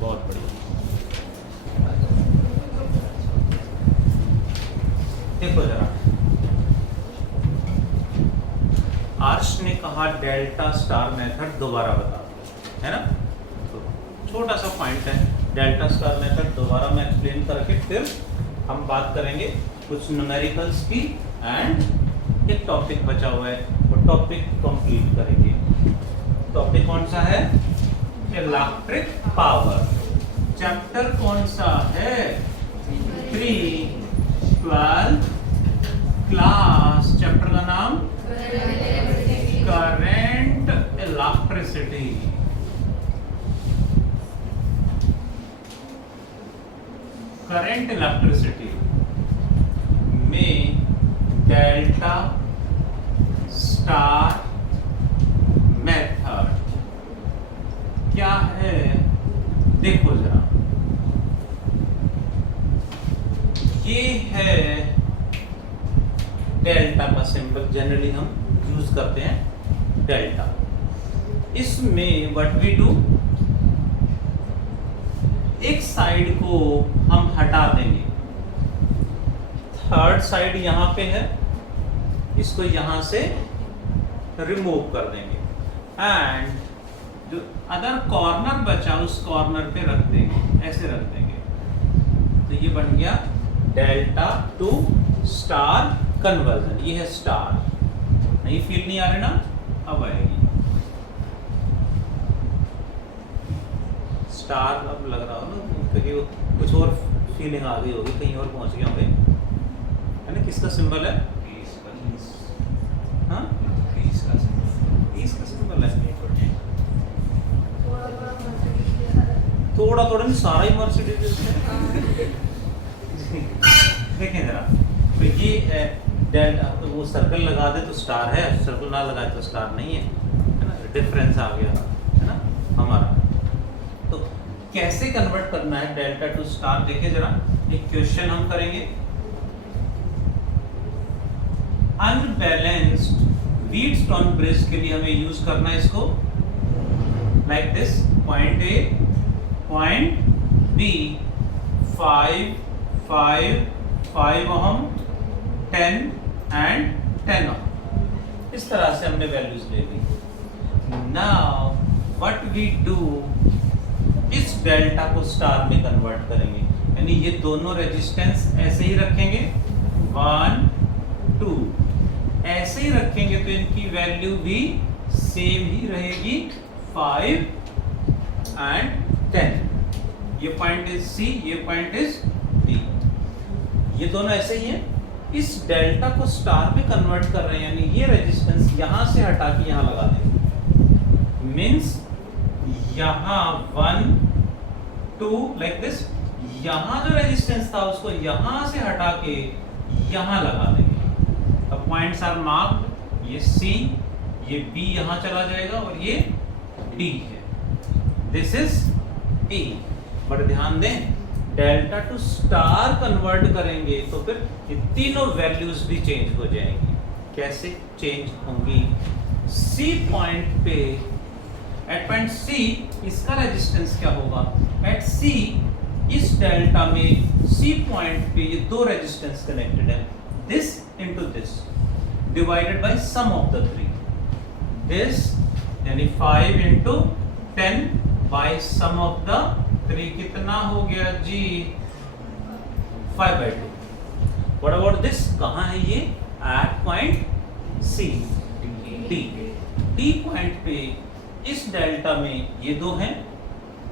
बहुत बढ़िया। देखो जरा, आर्श ने कहा डेल्टा स्टार मेथड दोबारा बता दो, है ना। तो छोटा सा पॉइंट है, डेल्टा स्टार मेथड दोबारा मैं एक्सप्लेन करके फिर हम बात करेंगे कुछ न्यूमेरिकल्स की, एंड एक टॉपिक बचा हुआ है, वो टॉपिक कंप्लीट करेंगे। टॉपिक कौन सा है? Electric power. चैप्टर कौन सा है? 3-12 क्लास। चैप्टर का नाम करंट इलेक्ट्रिसिटी। करंट इलेक्ट्रिसिटी में डेल्टा स्टार मेथड क्या है? देखो जरा, ये है डेल्टा का सिंबल, जनरली हम यूज करते हैं डेल्टा। इसमें व्हाट वी डू, एक साइड को हम हटा देंगे, थर्ड साइड यहां पे है, इसको यहां से रिमूव कर देंगे, एंड जो अदर कॉर्नर बचा उस कॉर्नर पे रख देंगे, ऐसे रख देंगे। तो ये बन गया डेल्टा टू स्टार कन्वर्जन। ये है स्टार। नहीं, फील नहीं आ रही ना? अब आएगी स्टार। अब लग रहा हो ना, क्योंकि वो कुछ और फीलिंग आ गई होगी, कहीं और पहुंच गए होंगे, है ना। किसका सिंबल है? हाँ, इसका सिंबल है। थोड़ा थोड़ा नहीं, सारा ही मर्सिडीज है। देखें जरा, तो ये डेल्टा, तो वो सर्कल लगा दे तो स्टार है, सर्कल ना लगाए तो स्टार नहीं है, है ना। डिफरेंस आ गया, है ना हमारा। तो कैसे कन्वर्ट करना है डेल्टा टू स्टार? देखिए जरा, एक क्वेश्चन हम करेंगे। अनबैलेंस्ड व्हीटस्टोन ब्रिज के लिए हमें यूज करना है इसको like this, point A, point B, 5 ohm, 10 and 10 ohm. इस तरह से हमने वैल्यूज ले ली। नाउ व्हाट वी डू, इस डेल्टा को स्टार में कन्वर्ट करेंगे, यानी ये दोनों रेजिस्टेंस ऐसे ही रखेंगे, 1, 2 ऐसे ही रखेंगे, तो इनकी वैल्यू भी सेम ही रहेगी, 5 एंड 10। ये पॉइंट इज सी, ये पॉइंट इज डी। ये दोनों ऐसे ही हैं। इस डेल्टा को स्टार में कन्वर्ट कर रहे हैं, यानी ये रेजिस्टेंस यहां से हटा के यहां लगा देंगे। मींस यहां 1, 2 लाइक दिस, यहां जो रेजिस्टेंस था उसको यहां से हटा के यहां लगा देंगे। अब पॉइंट्स आर मार्क्ड, ये सी, ये बी यहां चला जाएगा, और ये डी है। This is a. बट ध्यान दें, डेल्टा टू स्टार कन्वर्ट करेंगे तो फिर ये तीनों वैल्यूज भी चेंज हो जाएंगी। कैसे चेंज होंगी? सी पॉइंट पे, एट पॉइंट सी इसका रेजिस्टेंस क्या होगा? एट सी, इस डेल्टा में सी पॉइंट पे ये दो रेजिस्टेंस कनेक्टेड है, this into this, divided by sum of the three. This यानी 5 into 10 by sum of the 3 कितना हो गया जी? 5/2। What about this? कहां है ये? At point C, D. D point पे इस डेल्टा में ये दो हैं,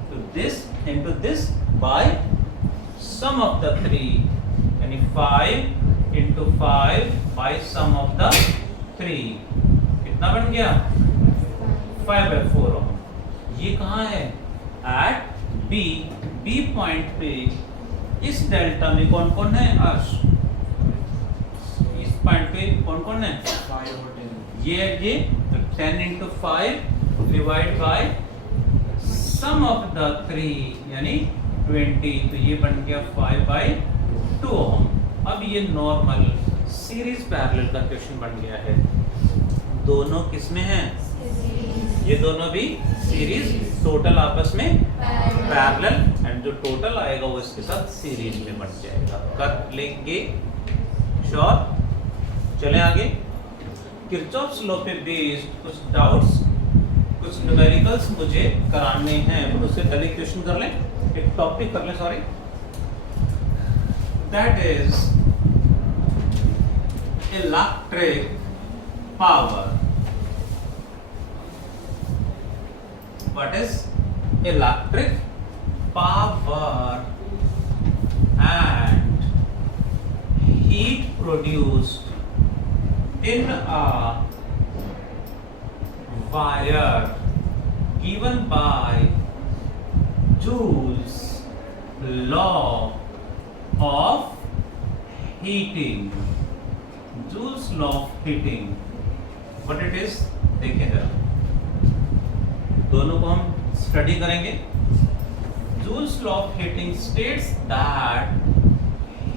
तो this into this by sum of the 3, यानी 5 into 5 by sum of the 3 कितना बन गया? 5/4। ये कहां है? Eight B. बी पॉइंट पे इस डेल्टा में कौन कौन है? अर्श, इस पॉइंट पे कौन कौन है? 5 और 10। ये 10 into 5 divide by sum of the 3 यानी 20, तो ये बन गया 5/2 ओम। अब ये नॉर्मल सीरीज पैरेलल का क्वेश्चन बन गया है। दोनों किस में हैं? ये दोनों भी सीरीज, टोटल आपस में पैरेलल। पैरेलल एंड जो टोटल आएगा वो इसके साथ सीरीज में बन जाएगा। कर लेंगे श्योर। चलें आगे। किरचॉफ्स लॉ पे बेस्ड कुछ डाउट्स, कुछ न्यूमेरिकल्स मुझे कराने हैं, उससे पहले क्वेश्चन कर लें, एक टॉपिक कर लें, sorry, that is electric power. What is electric power and heat produced in a wire given by Joule's law of heating. Joule's law of heating, what it is देखें जरा, दोनों को हम स्टडी करेंगे। Joule's law of heating states that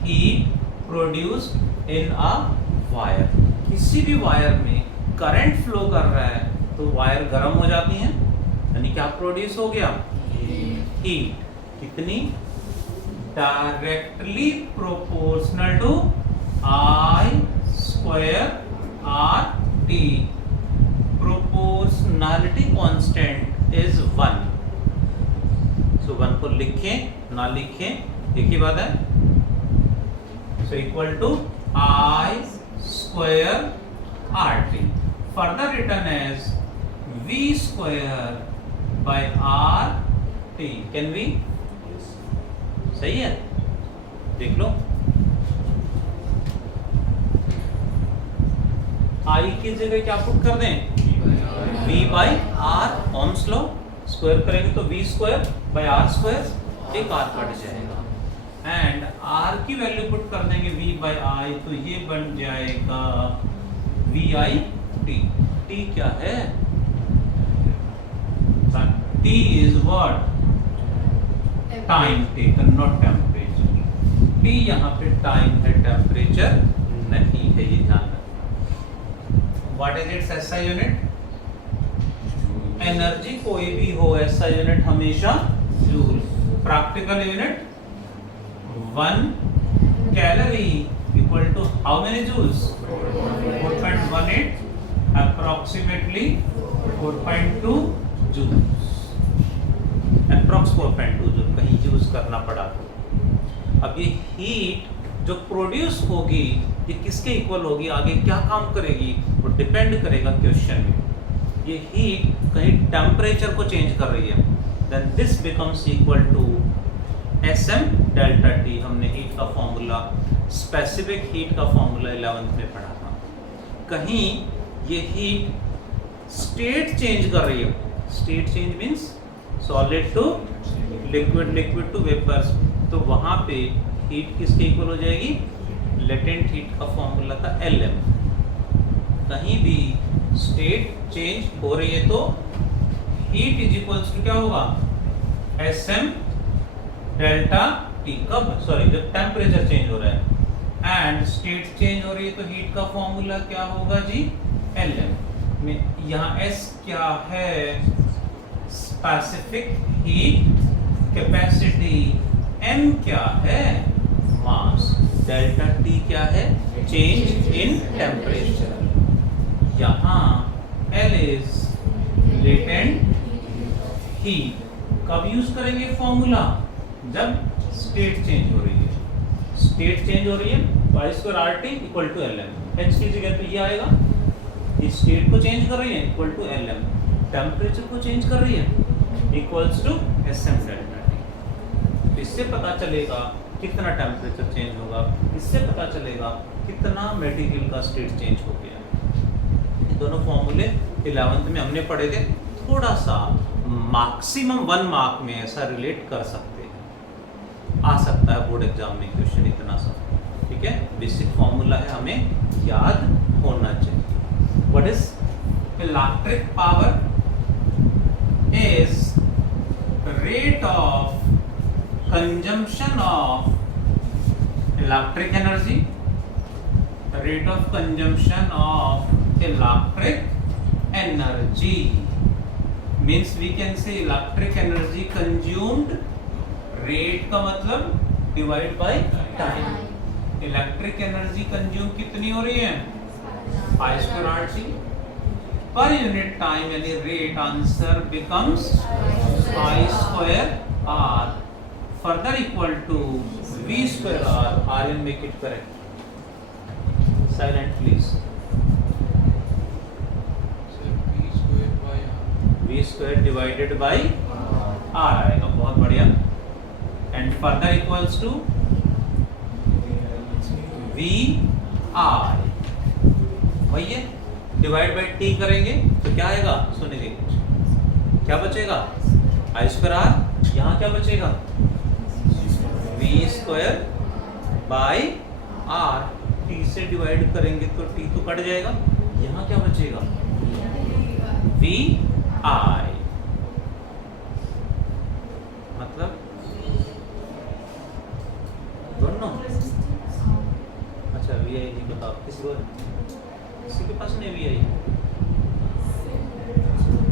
heat produced in a wire, किसी भी wire में current flow कर रहा है तो वायर गर्म हो जाती है, यानी क्या प्रोड्यूस हो गया, हीट। कितनी, directly proportional to I square R T. Proportionality constant is 1। So 1 को लिखें ना लिखें एक ही बात है। So equal to I square R T, further return as V square by R T. Can we, सही है, देख लो। I की जगह क्या पुट कर दें, V by R, ohm's law, square करेंगे तो V square by R square, एक आर कट जाएगा, एंड आर की वैल्यू पुट कर देंगे V बाय आई, तो ये बन जाएगा वी आई टी। टी क्या है, T is what, time taken, not temperature. T यहाँ पे टाइम है, टेम्परेचर नहीं है, ये ध्यान रखना। What is its SI unit, energy कोई भी हो ऐसा यूनिट हमेशा joule. Practical unit 1 calorie equal to how many joules, 4.18, approximately 4.2 joules, approx 4.2 joule, कहीं यूज करना पड़ा तो। अब ये हीट जो प्रोड्यूस होगी ये किसके इक्वल होगी, आगे क्या काम करेगी वो डिपेंड करेगा क्वेश्चन में। ये हीट कहीं टेम्परेचर को चेंज कर रही है, then this becomes equal to Sm delta T। हमने हीट का फॉर्मूला, स्पेसिफिक हीट का फॉर्मूला 11th में पढ़ा था। कहीं ये हीट स्टेट चेंज कर रही है, state change means solid to liquid, liquid to vapours, तो वहां पे हीट किसके इक्वल हो जाएगी, लेटेंट हीट का फॉर्मूला था Lm। कहीं भी स्टेट चेंज हो रही है तो हीट इज इक्वल्स टू क्या होगा, Sm डेल्टा T। कब, सॉरी, जब टेम्परेचर चेंज हो रहा है, एंड स्टेट चेंज हो रही है तो हीट का फॉर्मूला क्या होगा जी, Lm में। यहाँ S क्या है, स्पेसिफिक हीट कैपेसिटी, M क्या है, मास, डेल्टा T क्या है, चेंज इन टेम्परेचर। यहाँ L इज लेटेंट हीट। कब यूज करेंगे फॉर्मूला, जब स्टेट चेंज हो रही है। स्टेट चेंज हो रही है, Y square R T equal to L M. H की जगह पे ये आएगा, ये स्टेट को चेंज कर रही है equal to L M, temperature को चेंज कर रही है equals to S M delta T. इससे पता चलेगा कितना टेम्परेचर चेंज होगा, इससे पता चलेगा कितना मटेरियल का स्टेट चेंज हो गया। ये दोनों फॉर्मूले 11th में हमने पढ़े थे। थोड़ा सा मैक्सिमम 1 मार्क में ऐसा रिलेट कर सकते हैं, आ सकता है बोर्ड एग्जाम में क्वेश्चन इतना सा, ठीक है। बेसिक फॉर्मूला है, हमें याद होना चाहिए। What is electric power is rate of consumption of electric energy, rate of consumption of electric energy means we can say electric energy consumed rate का मतलब divide by time. Electric energy consume कितनी हो रही है? I²RT per unit time यानी rate answer becomes I²R further equal to V²R. Aryan, make it correct. Silent please. V² divided by R आएगा, बहुत बढ़िया। And further equals to VI, वही है। डिवाइड बाई T करेंगे तो क्या आएगा? सुनेंगे क्या बचेगा? I²R। यहाँ क्या बचेगा? V² by R। T से डिवाइड करेंगे तो T तो कट जाएगा, यहाँ क्या बचेगा? VI। मतलब दोनों। अच्छा VI नहीं बताओ किसी के पास नहीं VI?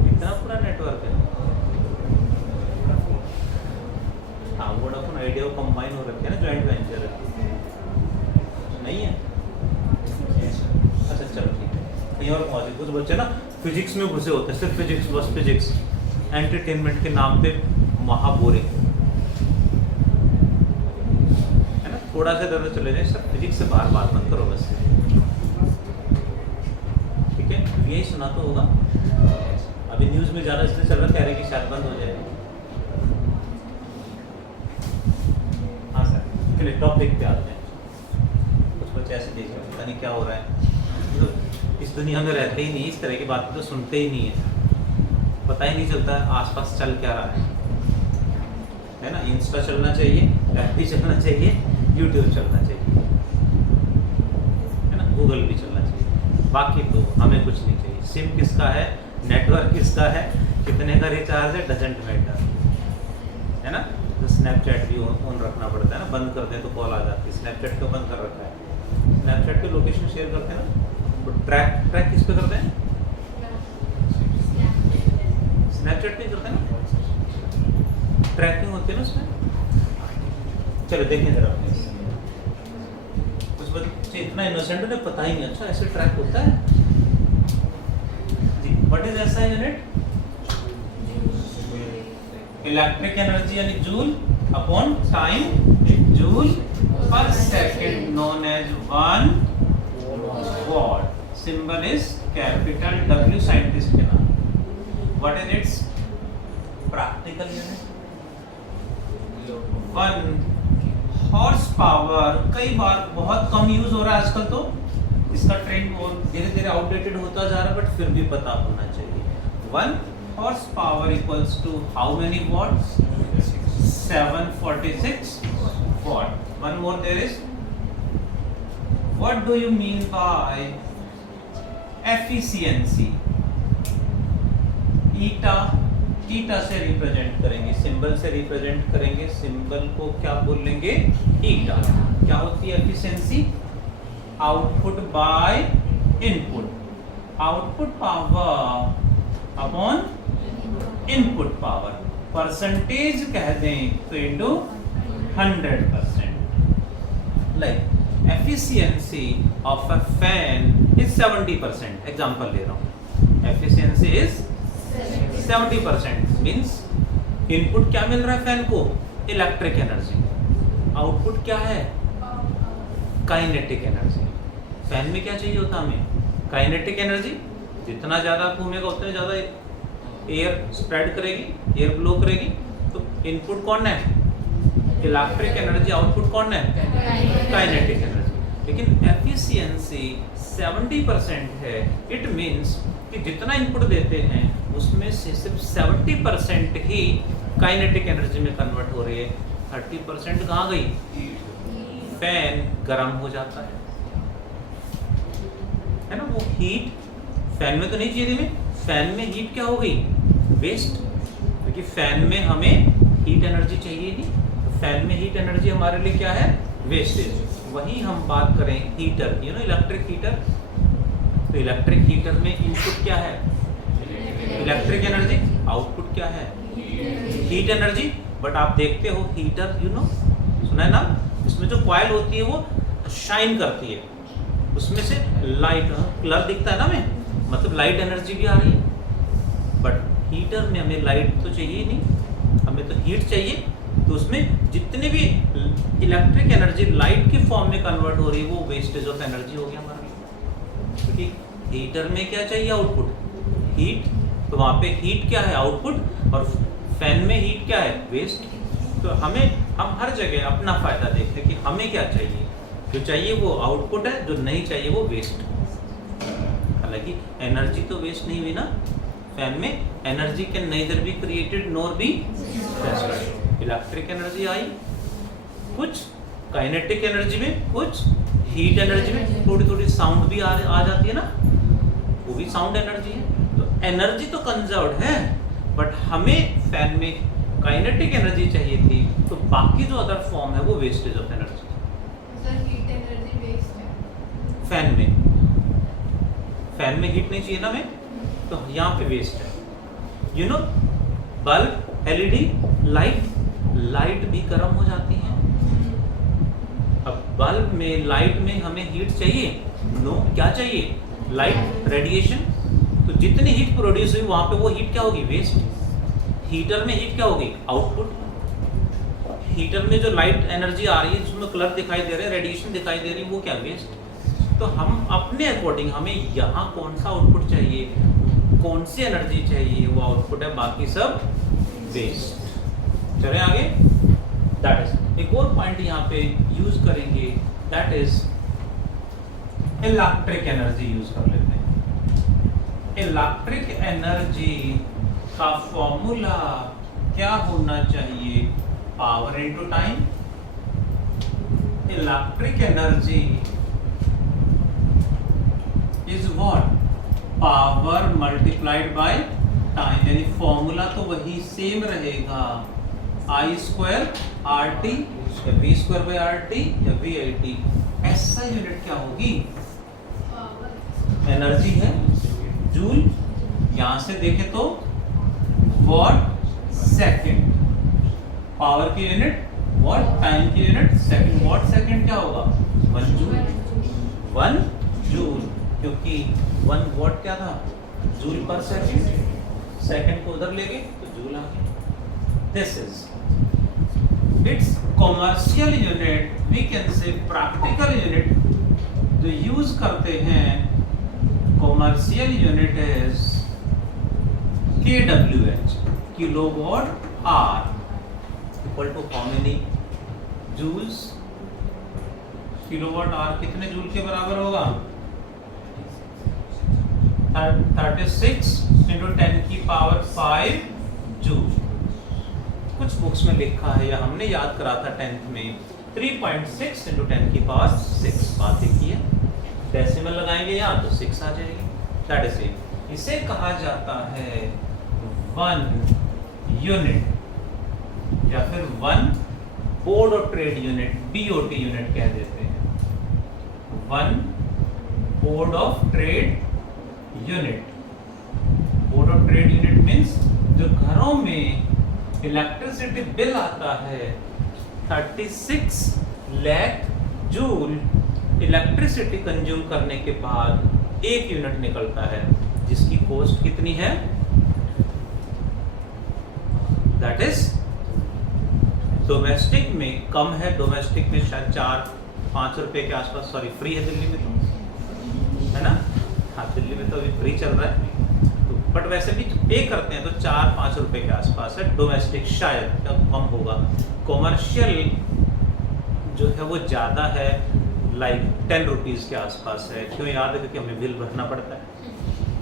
इतना पूरा नेटवर्क है। हाँ वोडाफोन आइडिया कंबाइन हो रखे है ना, जॉइंट वेंचर नहीं है। अच्छा चलो ठीक है। कहीं और पहुंचे कुछ बच्चे ना फिजिक्स में घुसे होते हैं, सिर्फ फिजिक्स, बस फिजिक्स, एंटरटेनमेंट के नाम पे महाबोरे है ना। थोड़ा सा इधर चले जाए, सब फिजिक्स से बाहर बात मत करो बस, ठीक है। यही सुना तो होगा, अभी न्यूज़ में ज़्यादा इसलिए चल रहा, कह रहे कि शायद बंद हो जाएगा। हाँ सर, चलिए टॉपिक पे आते हैं। कुछ बच्चे ऐसे देख रहे हैं पता नहीं क्या हो रहा है, इस दुनिया में रहते ही नहीं, इस तरह की बातें तो सुनते ही नहीं है, पता ही नहीं चलता आसपास चल क्या रहा है ना। इंस्टा चलना चाहिए, FB चलना चाहिए, यूट्यूब चलना चाहिए, है ना, गूगल भी चलना चाहिए, बाकी तो हमें कुछ नहीं चाहिए। सिम किसका है, नेटवर्क किसका है, कितने का रिचार्ज है, डजेंट मैटर, है ना। तो स्नैपचैट भी ऑन रखना पड़ता है ना, बंद कर दें तो कॉल आ जाती है। स्नैपचैट को बंद कर रखा है, स्नैपचैट पे लोकेशन शेयर करते हैं ना, तो ट्रैक किस पे करते हैं? स्नैपचैट पे करते हैं ना, ट्रैकिंग होती है ना उसमें। चलो देखें जरा, कुछ बच्चे इतना इनोसेंट है, पता ही नहीं अच्छा ऐसे ट्रैक होता है जी। What is SI unit? Electric energy यानी जूल अपॉन टाइम, जूल पर second known as 1 watt. Symbol is capital W scientist के नाम। What is its practical unit? 1 horse power. कई बार बहुत कम यूज हो रहा है आजकल, तो इसका ट्रेंड और धीरे धीरे आउटडेटेड होता जा रहा है, बट फिर भी पता होना चाहिए। 1 horse power equals to how many watts? 746 watt. One more there is. What do you mean by efficiency? ईटा से रिप्रेजेंट करेंगे, सिंबल से रिप्रेजेंट करेंगे, सिंबल को क्या बोलेंगे? ईटा। क्या होती है efficiency? Output by input, output power upon input power. Percentage कह दें तो into 100%। Like efficiency of a fan is 70%। Example ले रहा हूँ, एफिशिएंसी इज 70%, मींस इनपुट क्या मिल रहा है फैन को? Electric energy. आउटपुट क्या है? Kinetic energy. फैन में क्या चाहिए होता हमें? Kinetic energy. जितना ज्यादा घूमेगा उतने ज्यादा एयर स्प्रेड करेगी, एयर ब्लो करेगी। तो इनपुट कौन है? Electric energy. आउटपुट कौन है? Kinetic energy. लेकिन एफिशिएंसी 70% है। इट मींस कि जितना इनपुट देते हैं उसमें से सिर्फ 70% ही काइनेटिक एनर्जी में कन्वर्ट हो रही है। 30% कहाँ गई? फैन गर्म हो जाता है ना। वो हीट फैन में तो नहीं चाहिए थी, फैन में हीट क्या हो गई? वेस्ट। क्योंकि फैन में हमें हीट एनर्जी चाहिए नहीं, तो फैन में हीट एनर्जी हमारे लिए क्या है? वेस्टेज। वही हम बात करें heater, you know electric heater. तो इलेक्ट्रिक हीटर में इनपुट क्या है? Electric energy. आउटपुट क्या है? Heat energy. बट आप देखते हो हीटर, यू नो, सुना है ना, इसमें जो कॉइल होती है वो शाइन करती है, उसमें से लाइट कलर दिखता है ना हमें, मतलब लाइट एनर्जी भी आ रही है। बट हीटर में हमें लाइट तो चाहिए ही नहीं, हमें तो हीट चाहिए। तो उसमें जितने भी इलेक्ट्रिक एनर्जी लाइट के फॉर्म में कन्वर्ट हो रही है वो वेस्टेज ऑफ एनर्जी हो गया हमारा। क्योंकि हीटर में क्या चाहिए, आउटपुट, हीट, तो वहाँ पे हीट क्या है, आउटपुट, और फैन में हीट क्या है, वेस्ट। तो हम हर जगह अपना फायदा देखते हैं कि हमें क्या चाहिए, जो चाहिए वो आउटपुट है, जो नहीं चाहिए वो वेस्ट। हालांकि एनर्जी तो वेस्ट नहीं हुई ना, फैन में energy can neither be created nor be destroyed. Electric energy आई, कुछ काइनेटिक एनर्जी में, कुछ हीट एनर्जी में, थोड़ी थोड़ी साउंड भी आ जाती है ना, वो भी साउंड एनर्जी है। तो एनर्जी तो कंजर्व्ड है, बट हमें फैन में काइनेटिक एनर्जी चाहिए थी, तो बाकी जो अदर फॉर्म है वो wastage of energy. Heat energy waste है फैन में हीट नहीं चाहिए ना हमें, तो यहाँ पे वेस्ट है। You know, bulb, LED, light भी गर्म हो जाती है। अब बल्ब में, लाइट में हमें हीट चाहिए, नो, क्या चाहिए, लाइट, रेडिएशन। तो जितनी हीट प्रोड्यूस हुई वहां पे वो हीट क्या होगी, वेस्ट। हीटर में हीट क्या होगी, आउटपुट। हीटर में जो लाइट एनर्जी आ रही है, जिसमें कलर दिखाई दे रहे हैं, रेडिएशन दिखाई दे रही है, वो क्या, वेस्ट। तो हम अपने अकॉर्डिंग हमें यहाँ कौन सा आउटपुट चाहिए, कौन सी एनर्जी चाहिए, वो आउटपुट है, बाकी सब वेस्ट। चले आगे। दैट इज एक और पॉइंट यहाँ पे यूज करेंगे, that is electric energy use कर लेते हैं। इलेक्ट्रिक एनर्जी का फॉर्मूला क्या होना चाहिए, power into time. Electric energy is what, power multiplied by time, यानी फॉर्मूला तो वही सेम रहेगा, आई स्क्वायर आर टी या V square by R T या वी आई टी। ऐसा यूनिट क्या होगी, एनर्जी है जूल, यहां से देखें तो वॉट सेकंड, पावर की यूनिट वॉट, टाइम की यूनिट सेकंड, वॉट सेकंड क्या होगा, 1 जूल, 1 जूल, क्योंकि 1 वॉट क्या था, जूल पर सेकंड, सेकंड को उधर ले गए तो जूल आ गया। This is its commercial unit, we can say practical unit जो यूज करते हैं, commercial unit is kWh, kilowatt hour, equal to how many joules, kilowatt hour कितने जूल के बराबर होगा, 36 into 10 की पावर 5 जूल। कुछ बुक्स में लिखा है या हमने याद करा था 10th में 3.6 into 10 की पावर 6, बात एक ही है। डेसिमल लगाएंगे यहाँ तो 6 आ जाएगी, दैट इज इट। इसे कहा जाता है 1 यूनिट या फिर 1 board of trade unit, BOT unit कह देते हैं, 1 board of trade unit. Board of trade unit means जो घरों में इलेक्ट्रिसिटी बिल आता है 36 लाख जूल इलेक्ट्रिसिटी कंज्यूम करने के बाद 1 यूनिट निकलता है, जिसकी कॉस्ट कितनी है, दैट इज डोमेस्टिक में कम है, डोमेस्टिक में शायद 4-5 रुपए के आसपास, सॉरी फ्री है दिल्ली में तो, है ना, हाँ दिल्ली में तो अभी फ्री चल रहा है, बट वैसे भी पे करते हैं तो 4-5 रुपए के आसपास है। डोमेस्टिक शायद कम होगा, कॉमर्शियल जो है वो ज़्यादा है, लाइक 10 रुपीज़ के आसपास है। क्यों याद है, क्योंकि हमें बिल भरना पड़ता है।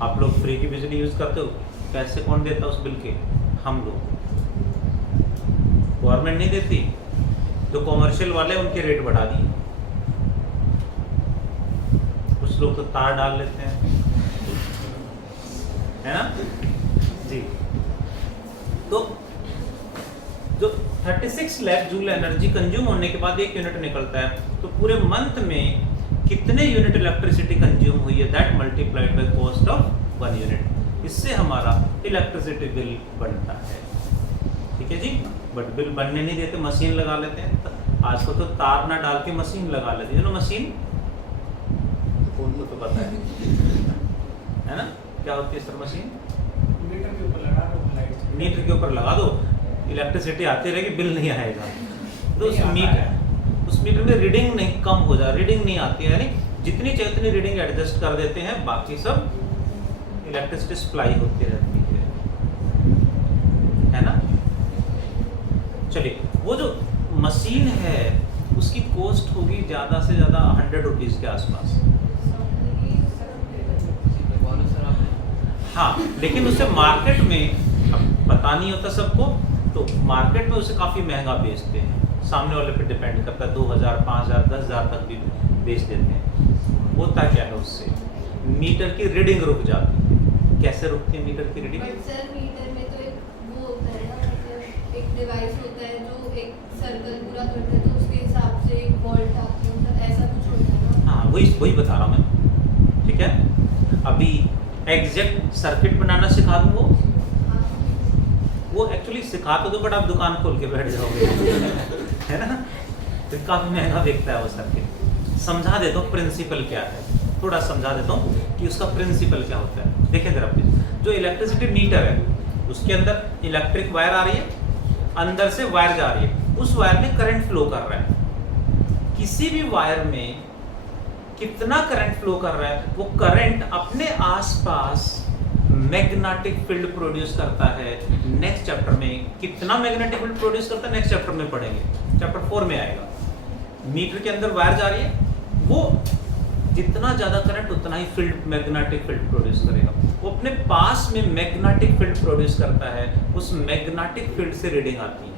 आप लोग फ्री की बिजली यूज़ करते हो, पैसे कौन देता है उस बिल के, हम लोग, गवर्नमेंट नहीं देती। जो कॉमर्शियल वाले उनके रेट बढ़ा दिए, कुछ लोग तो तार डाल लेते हैं, है ना जी। तो जो 36 लाख जूल एनर्जी कंज्यूम होने के बाद 1 यूनिट निकलता है, तो पूरे मंथ में कितने यूनिट इलेक्ट्रिसिटी कंज्यूम हुई है, that multiplied by cost of 1 unit. इससे हमारा इलेक्ट्रिसिटी बिल बनता है, ठीक है जी। बट बिल बनने नहीं देते, मशीन लगा लेते हैं। आजकल तो तार ना डाल के मशीन लगा लेते हैं, मशीन कौन को तो पता है ना क्या होती है सर मशीन? मीटर के ऊपर लगा दो, लाइट मीटर के ऊपर लगा दो, इलेक्ट्रिसिटी आती रहेगी, बिल नहीं आएगा। तो उस मीटर में रीडिंग नहीं कम हो जाए, रीडिंग नहीं आती है, यानी जितनी चाहिए उतनी रीडिंग एडजस्ट कर देते हैं, बाकी सब इलेक्ट्रिसिटी सप्लाई होती रहती है ना। चलिए, वो जो मशीन है उसकी कॉस्ट होगी ज़्यादा से ज़्यादा 100 रुपीज़ के आसपास। हाँ, लेकिन उसे मार्केट में अब पता नहीं होता सबको, तो मार्केट में उसे काफ़ी महंगा बेचते हैं। सामने वाले पे डिपेंड करता है, 2000, 5000, 10,000 तक भी बेच देते हैं। होता क्या है उससे, मीटर की रीडिंग रुक जाती है। कैसे रुकती है मीटर की रीडिंग? सर मीटर में तो एक वो होता है ना, मतलब एक डिवाइस होता है जो एक सर्कल पूरा करता है, तो उसके हिसाब से एक वोल्ट आती है, मतलब ऐसा कुछ होता है ना। हाँ, वही बता रहा हूँ मैं, ठीक है। अभी एग्जैक्ट सर्किट बनाना सिखा दूँ वो एक्चुअली सिखा तो दो, बट आप दुकान खोल के बैठ जाओगे है ना, तो काफ़ी महंगा बिकता है वो सर्किट। समझा देता हूँ प्रिंसिपल क्या है, थोड़ा समझा देता हूँ कि उसका प्रिंसिपल क्या होता है। देखिए जरा, जो इलेक्ट्रिसिटी मीटर है उसके अंदर इलेक्ट्रिक वायर आ रही है, अंदर से वायर जा रही है, उस वायर में करंट फ्लो कर रहा है। किसी भी वायर में कितना करंट फ्लो कर रहा है, वो करंट अपने आसपास मैग्नेटिक फील्ड प्रोड्यूस करता है। नेक्स्ट चैप्टर में कितना मैग्नेटिक फील्ड प्रोड्यूस करता है नेक्स्ट चैप्टर में पढ़ेंगे, चैप्टर 4 में आएगा। मीटर के अंदर वायर जा रही है, वो जितना ज्यादा करंट उतना ही फील्ड मैग्नेटिक फील्ड प्रोड्यूस करेगा। वो अपने पास में मैग्नेटिक फील्ड प्रोड्यूस करता है, उस मैग्नेटिक फील्ड से रीडिंग आती है।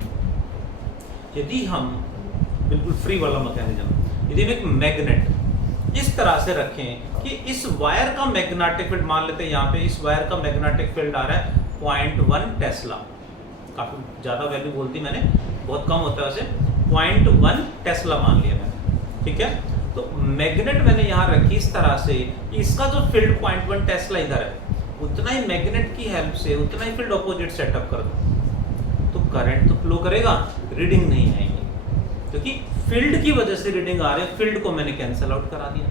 यदि हम बिल्कुल फ्री वाला मैकेनिज्म, यदि हम एक मैग्नेट इस तरह से रखें कि इस वायर का मैग्नेटिक फील्ड, मान लेते हैं यहाँ पे इस वायर का मैग्नेटिक फील्ड आ रहा है 0.1 टेस्ला, काफी ज्यादा वैल्यू बोलती मैंने, बहुत कम होता है वैसे, 0.1 टेस्ला मान लिया मैंने, ठीक है। तो मैग्नेट मैंने यहाँ रखी इस तरह से, इसका जो फील्ड 0.1 टेस्ला इधर है, उतना ही मैग्नेट की हेल्प से उतना ही फील्ड ऑपोजिट सेटअप कर दो, तो करंट तो फ्लो करेगा, रीडिंग नहीं आएगी, क्योंकि फील्ड की वजह से रीडिंग आ रही है, फील्ड को मैंने कैंसिल आउट करा दिया।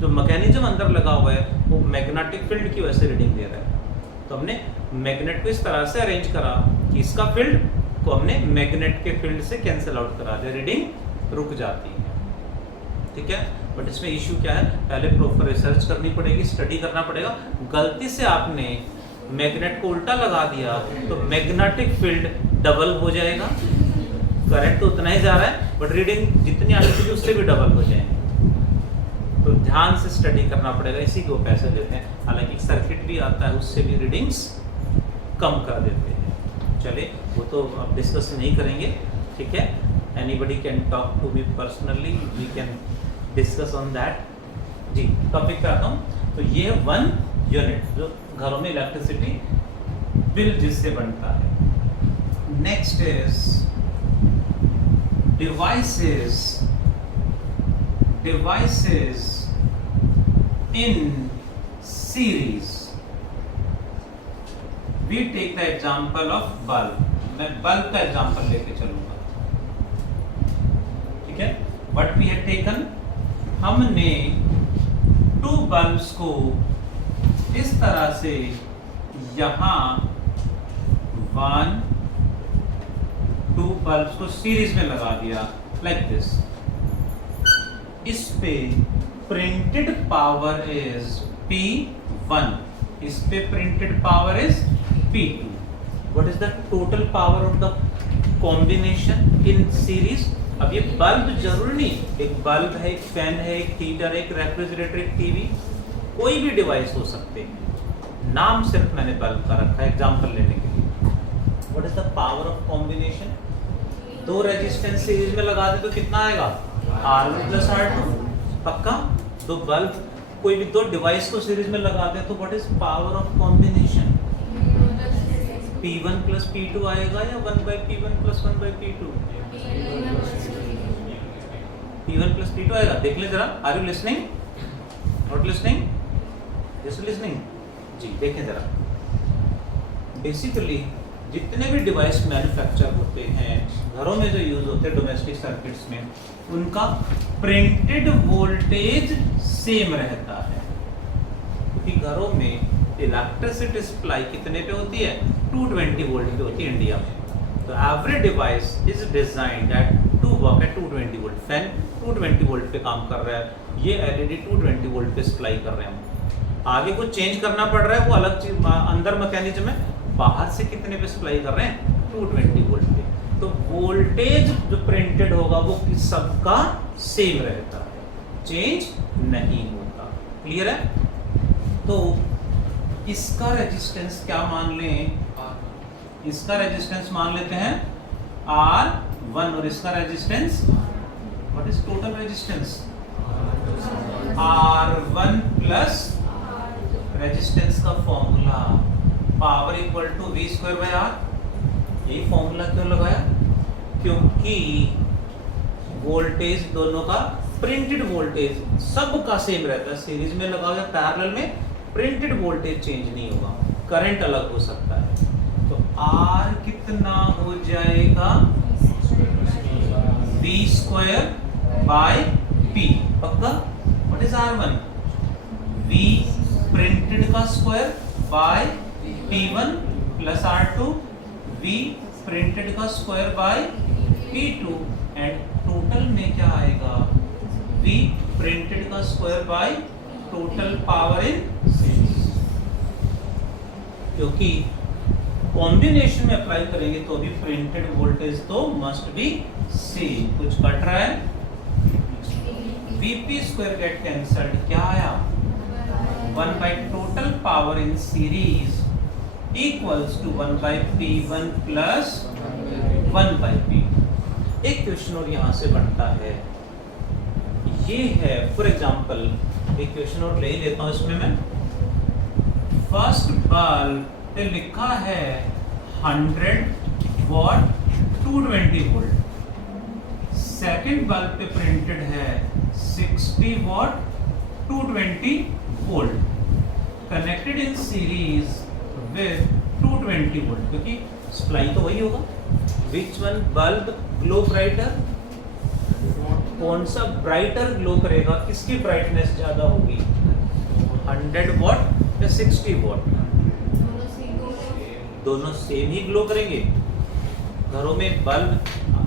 जो मैकेनिज्म अंदर लगा हुआ है वो मैग्नेटिक फील्ड की वजह से रीडिंग दे रहा है। तो हमने मैग्नेट को इस तरह से अरेंज करा कि इसका फील्ड को हमने मैग्नेट के फील्ड से कैंसिल आउट करा दिया, रीडिंग रुक जाती है, ठीक है। बट इसमें इश्यू क्या है, पहले प्रॉपर रिसर्च करनी पड़ेगी, स्टडी करना पड़ेगा। गलती से आपने मैग्नेट को उल्टा लगा दिया तो मैग्नेटिक फील्ड डबल हो जाएगा, करंट तो उतना ही जा रहा है बट रीडिंग जितनी आनी चाहिए उससे भी डबल हो जाएगी। तो ध्यान से स्टडी करना पड़ेगा, इसी को पैसे देते हैं। हालांकि सर्किट भी आता है, उससे भी रीडिंग्स कम कर देते हैं। चलिए, वो तो अब डिस्कस नहीं करेंगे, ठीक है। Anybody can talk to me personally, we can discuss on that. जी, टॉपिक पे आता हूँ। तो ये है 1 यूनिट जो घरों में इलेक्ट्रिसिटी बिल जिससे बनता है। Next is devices in series. We take the example of bulb. मैं बल्ब का एग्जाम्पल लेके चलूंगा, ठीक है। What we have taken, हमने 2 बल्ब्स को इस तरह से यहाँ 1, 2 बल्ब्स को सीरीज में लगा दिया, लाइक दिस। इस पे प्रिंटेड पावर इज P1, इस पे printed power is P2। What is the total power of the combination in series? अब ये बल्ब जरूरी नहीं, एक बल्ब है, एक फैन है, एक हीटर है, एक रेफ्रिजरेटर, एक टीवी, कोई भी डिवाइस हो सकते हैं। नाम सिर्फ मैंने बल्ब का रखा है एग्जांपल लेने के लिए। What is the power of combination? 2 resistance series में लगा दे तो कितना आएगा? R1 प्लस R2, पक्का। 2 बल्ब, कोई भी 2 डिवाइस को सीरीज में लगा दे तो what is power of combination? P1 plus P2 आएगा या 1/P1 plus 1/P2? P1 plus P2 आएगा। देख ले जरा, are you listening? Not listening? Yes listening? जी, देखें जरा। बेसिकली जितने भी डिवाइस मैन्युफैक्चर होते हैं घरों में जो यूज होते हैं डोमेस्टिक सर्किट्स में, उनका प्रिंटेड वोल्टेज सेम रहता है। क्योंकि घरों में इलेक्ट्रिसिटी सप्लाई कितने पे होती है? 220 वोल्ट पे होती है इंडिया में। तो every device is designed at to work at 220 volt. Fan 220 volt पे काम कर रहा है, ये एलईडी 220 वोल्ट पे सप्लाई कर रहे हैं। आगे कुछ चेंज करना पड़ रहा है वो अलग चीज, अंदर मैकेनिज्म है। बाहर से कितने पे सप्लाई कर रहे हैं? 220 वोल्ट पे। तो वोल्टेज जो प्रिंटेड होगा वो सबका सेम रहता है, चेंज नहीं होता। क्लियर है? तो इसका रेजिस्टेंस क्या मान लें? इसका रेजिस्टेंस मान लेते हैं R1 और इसका resistance, what is total resistance? R1 plus resistance का formula power equal to V square by R। यही फॉर्मूला क्यों लगाया? क्योंकि वोल्टेज दोनों का प्रिंटेड वोल्टेज सबका सेम रहता है। सीरीज में लगाओ या पैरेलल में प्रिंटेड वोल्टेज चेंज नहीं होगा, करंट अलग हो सकता है। तो R कितना हो जाएगा? V square by P। पक्का? What is R1? V printed का square by P1 plus R2, V printed का square by P2 and total में क्या आएगा? V प्रिंटेड का square by total power in series. क्योंकि कॉम्बिनेशन में अप्लाई करेंगे तो भी प्रिंटेड वोल्टेज तो मस्ट बी सेम। कुछ कट रहा है? Vp स्क्वायर गेट कैंसल्ड, क्या आया? 1 by total power in series equals to 1 by P1 plus 1 by P। एक क्वेश्चन और यहां से बनता है, ये है फॉर एग्जांपल, एक क्वेश्चन और ले लेता हूं इसमें मैं। फर्स्ट बल्ब पे लिखा है 100 वॉट 220 वोल्ट। सेकंड बल्ब पे प्रिंटेड है 60 what 220 volt connected in series with 220 volt, क्योंकि सप्लाई तो वही होगा। Which one bulb glow brighter? कौन सा ब्राइटर ग्लो करेगा? किसकी ब्राइटनेस ज्यादा होगी? 100 वॉट या 60 वॉट? दोनों सेम ही ग्लो करेंगे। घरों में बल्ब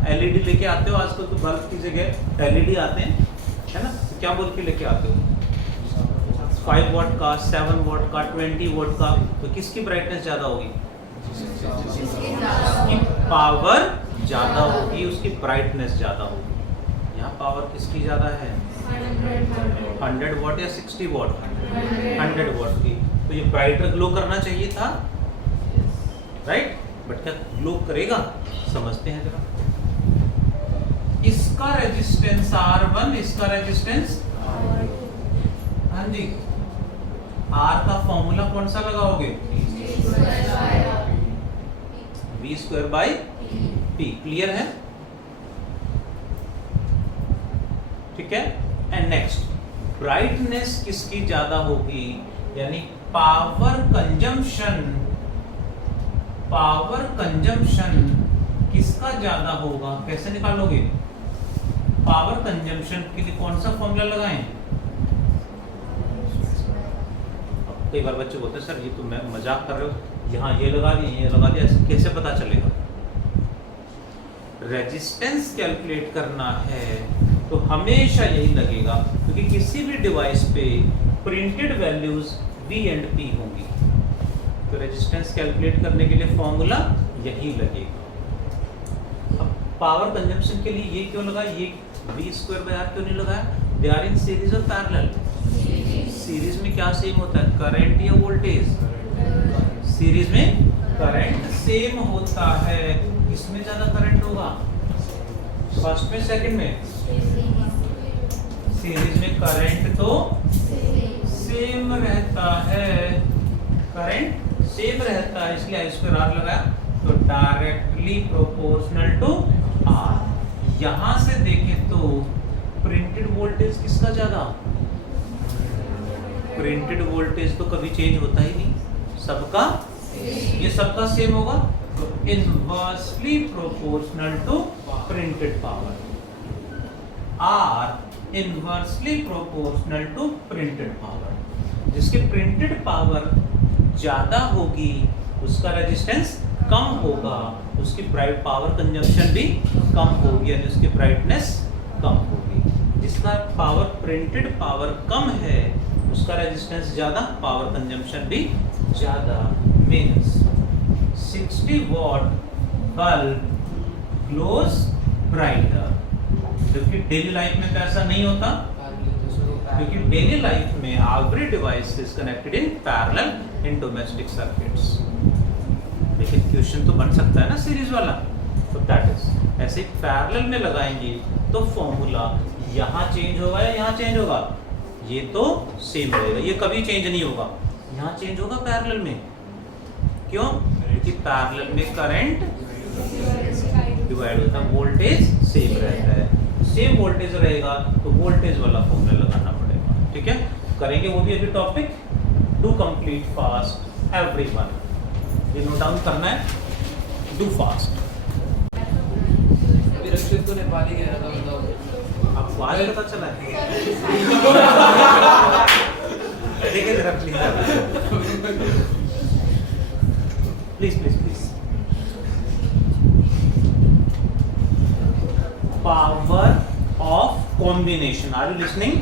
एलईडी लेके आते हो, आजकल तो बल्ब की जगह एलईडी आते हैं, है ना? तो क्या बोल के लेके आते हो? 5 वॉट का, 7 वॉट का, 20 वॉट का। तो किसकी ब्राइटनेस ज्यादा होगी? उसकी पावर ज्यादा होगी, उसकी ब्राइटनेस ज्यादा होगी। यहाँ पावर किसकी ज्यादा है? 100 वॉट या 60 वॉट? 100 वॉट की। तो ये ब्राइटर ग्लो करना चाहिए था, राइट? बट क्या ग्लो करेगा? समझते हैं जरा। इसका रेजिस्टेंस R1, इसका रेजिस्टेंस, हाँ जी, R का फॉर्मूला कौन सा लगाओगे? V square by P। Clear है? ठीक है। एंड नेक्स्ट, ब्राइटनेस किसकी ज्यादा होगी? यानी पावर कंजम्पशन किसका ज्यादा होगा? कैसे निकालोगे? पावर कंजम्पशन के लिए कौन सा फॉर्मूला लगाएं? कई बार बच्चे बोलते हैं सर ये तो मैं मजाक कर रहे हो, यहाँ ये लगा दिया, ये लगा दिया, कैसे पता चलेगा? रेजिस्टेंस कैलकुलेट करना है तो हमेशा यही लगेगा, क्योंकि किसी भी डिवाइस पे printed values V and P होंगी। तो रेजिस्टेंस कैलकुलेट करने के लिए फॉर्मूला यही लगेगा। अब पावर कंजम्पशन के लिए ये क्यों लगा? ये V स्क्वायर बाय R क्यों नहीं लगाया? दे आर इन सीरीज और पैरेलल। सीरीज में क्या सेम होता है? करंट या वोल्टेज? सीरीज में करंट सेम होता है। इसमें ज्यादा करंट होगा? फर्स्ट में, सेकंड में? सीरीज में करंट तो सेम रहता है, करंट सेम रहता है, इसलिए I स्क्वायर R लगाया। तो डायरेक्टली प्रोपोर्शनल टू R। यहां से देखें तो प्रिंटेड वोल्टेज किसका ज्यादा? प्रिंटेड वोल्टेज तो कभी चेंज होता ही नहीं, सबका, ये सबका सेम होगा। Inversely proportional to printed power, R inversely proportional to printed power. जिसकी प्रिंटेड पावर ज्यादा होगी उसका रेजिस्टेंस कम होगा, उसकी ब्राइट पावर कंजम्पशन भी कम होगी यानी उसकी ब्राइटनेस कम होगी। जिसका पावर प्रिंटेड पावर कम है उसका रेजिस्टेंस ज्यादा, पावर कंजम्पशन भी ज्यादा। Means 60 watt bulb glows brighter. क्योंकि डेली लाइफ में तो ऐसा नहीं होता, क्योंकि डेली लाइफ में every device is connected in parallel in domestic circuits. लेकिन क्वेश्चन तो बन सकता है ना सीरीज वाला, तो दैट इज ऐसे पैरेलल में लगाएंगे तो फॉर्मूला यहाँ चेंज होगा या यहाँ चेंज होगा, ये तो सेम रहेगा, ये कभी चेंज नहीं होगा। यहाँ चेंज होगा पैरेलल में, क्यों? क्योंकि पैरेलल में करंट डिवाइड होता है, वोल्टेज सेम रहता है। सेम वोल्टेज रहेगा तो वोल्टेज वाला फॉर्मूला लगाना पड़ेगा। ठीक है, करेंगे वो भी अभी topic. Do complete fast everyone, ये नोट डाउन करना है, डू फास्ट। अभी रक्षित को नेपाली कह रहा था, बताओ आपको आज पता चला है? देखिए जरा please please please. Power of combination, are you listening?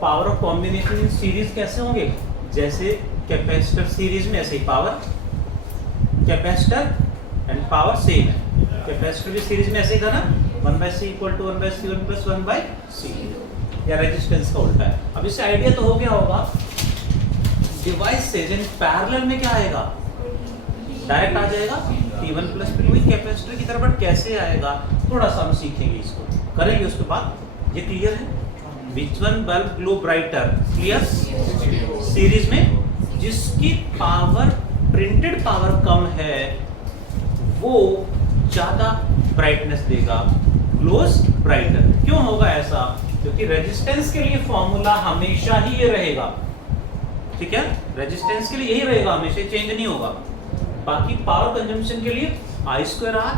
Power of combination in series कैसे होंगे? जैसे कैपेसिटर सीरीज में, ऐसे ही power capacitor and power same है। कैपेसिटर भी सीरीज में ऐसे ही था ना, 1/c = 1/c 1 + 1/c, या रेजिस्टेंस का उल्टा है। अब इससे आइडिया तो हो गया होगा। डिवाइस से इन पैरेलल में क्या आएगा, डायरेक्ट आ जाएगा T1 + T2 कैपेसिटर की तरह, बट कैसे आएगा थोड़ा सा हम सीखेंगे, इसको करेंगे उसके बाद। ये क्लियर है? Which one bulb glow brighter? Clear? Series में जिसकी पावर प्रिंटेड पावर कम है वो ज्यादा ब्राइटनेस देगा, ग्लोस ब्राइटर। क्यों होगा ऐसा? क्योंकि रेजिस्टेंस के लिए फॉर्मूला हमेशा ही ये रहेगा। ठीक है, रेजिस्टेंस के लिए यही रहेगा, हमेशा चेंज नहीं होगा। बाकी पावर कंजम्पशन के लिए I²R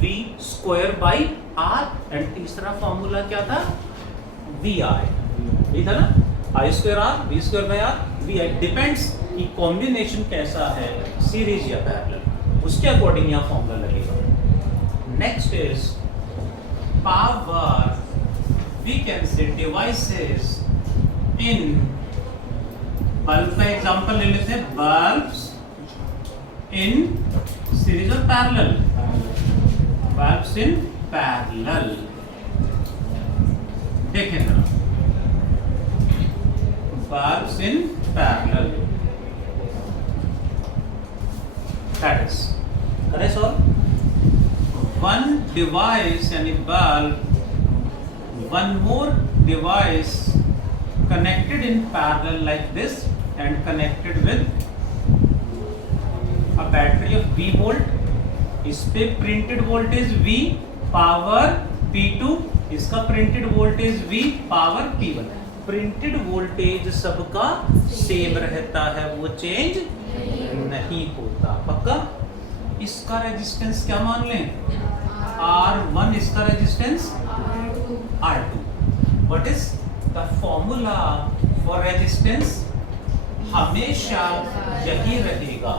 V²/R, एंड तीसरा फॉर्मूला क्या था? VI, ये था ना, I²R V²/R VI। डिपेंड्स कि कॉम्बिनेशन कैसा है, सीरीज या पैरेलल, उसके अकॉर्डिंग यहाँ फॉर्मूला लगेगा। Next is power, we can say devices in, bulb का एग्जांपल ले लेते हैं, बल्ब्स इन सीरीज और पैरेलल, बल्ब्स इन पैरेलल। देखें जरा, bulbs in parallel, that is correct sir. One device यानी bulb, one more device connected in parallel like this and connected with a battery of V volt. इस पे printed voltage V, power P2, इसका printed voltage V, power P1। printed voltage सबका same रहता है, वो change नहीं होता। पक्का? इसका रेजिस्टेंस क्या मान लें? R1, इसका resistance R2। What is the formula for resistance? हमेशा यही रहेगा।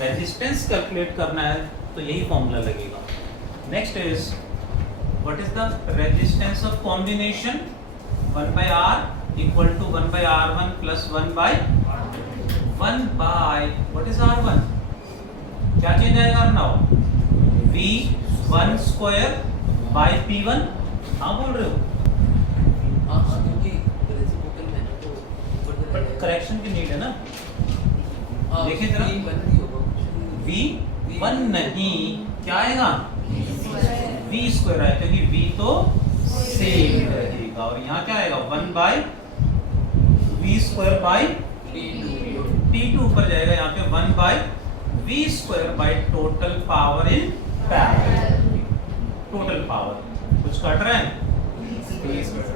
रेजिस्टेंस कैलकुलेट करना है तो यही फॉर्मूला लगेगा। Next is what is the resistance of combination? 1/R = 1/R1 + 1/1 what is R1? क्या चेंज आएगा नाउ? V1² P1। हाँ बोल रहे हो? करेक्शन की नीड है ना। देखिए जरा, V1 नहीं, क्या आएगा? V² आएगा, क्योंकि V तो सेम रहेगा, और यहाँ क्या आएगा? 1/V² T2 ऊपर जाएगा, यहाँ पे 1/V² total power in parallel. Total power कुछ कट रहा है?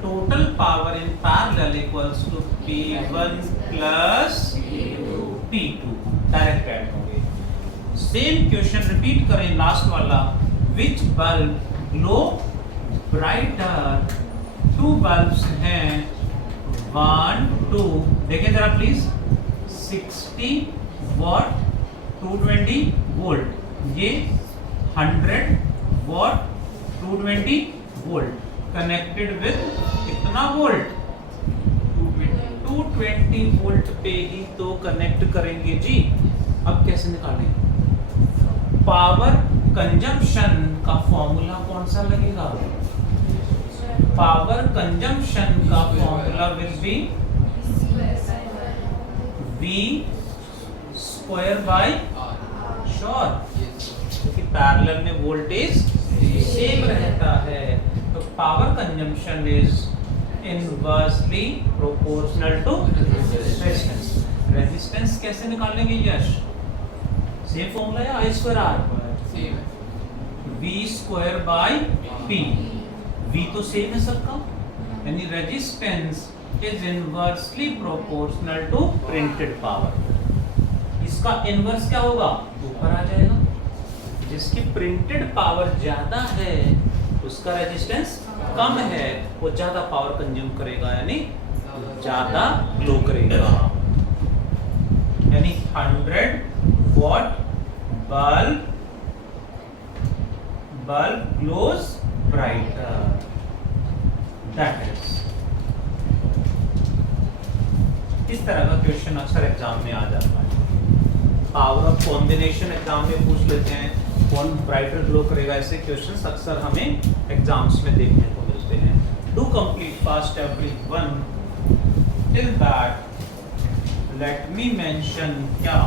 Total power in parallel equals to P1 + P2, direct add होंगे। सेम क्वेश्चन रिपीट करें लास्ट वाला, विच बल्ब ग्लो ब्राइटर, 2 बल्ब्स हैं 1 2, देखें जरा प्लीज, 60 वॉट 220 वोल्ट, ये 100 वॉट 220 वोल्ट कनेक्टेड विद कितना वोल्ट, 220 वोल्ट पे ही तो कनेक्ट करेंगे जी। अब कैसे निकालें, पावर कंजम्पशन का फॉर्मूला कौन सा लगेगा, पावर कंजम्पशन का formula will be V square by sure, क्योंकि पैरेलल में वोल्टेज सेम रहता है, तो power consumption is inversely proportional to resistance. Resistance कैसे निकालेंगे यश, सेम फॉर्मूला है I square R, V square by P, V तो सेम है सबका, यानी resistance is inversely proportional to printed power. इसका इनवर्स क्या होगा, ऊपर आ जाएगा, जिसकी प्रिंटेड पावर ज्यादा है उसका रेजिस्टेंस कम है, वो ज्यादा पावर कंज्यूम करेगा, यानी ज्यादा ग्लो करेगा। यानी 100 watt bulb glows brighter, that is. इस तरह का क्वेश्चन अक्सर एग्जाम में आ जाता है। पावर ऑफ कॉम्बिनेशन एग्जाम में पूछ लेते हैं, कौन ब्राइटर ग्लो करेगा, ऐसे क्वेश्चंस अक्सर हमें एग्जाम्स में देखने को मिलते हैं। Do complete fast everyone, till that let me mention क्या,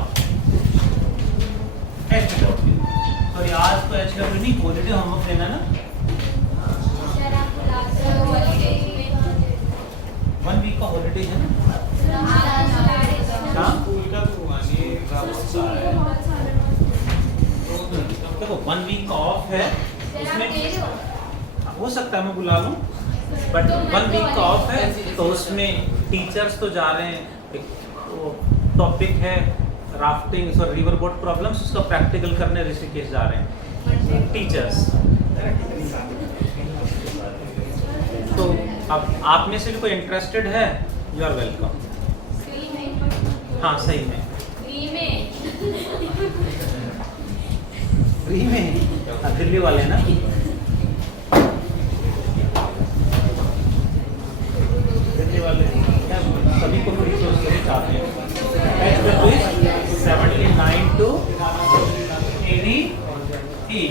HW, सॉरी आज तो HW नहीं, हॉलीडे होमवर्क देना ना, 1 वीक का हॉलीडे है ना, देखो 1 वीक ऑफ है, उसमें हो सकता है मैं बुला लूं, बट 1 वीक ऑफ है तो उसमें टीचर्स तो जा रहे हैं, टॉपिक है राफ्टिंग और रिवर बोट प्रॉब्लम्स, उसका प्रैक्टिकल करने ऋषिकेश जा रहे हैं टीचर्स। तो अब आप में से भी कोई इंटरेस्टेड है, यू आर वेलकम। हाँ सही में फ्री में, दिल्ली वाले हैं ना, दिल्ली वाले क्या सभी को फ्री तो उसके लिए चाहते हैं। 79 to 80 E।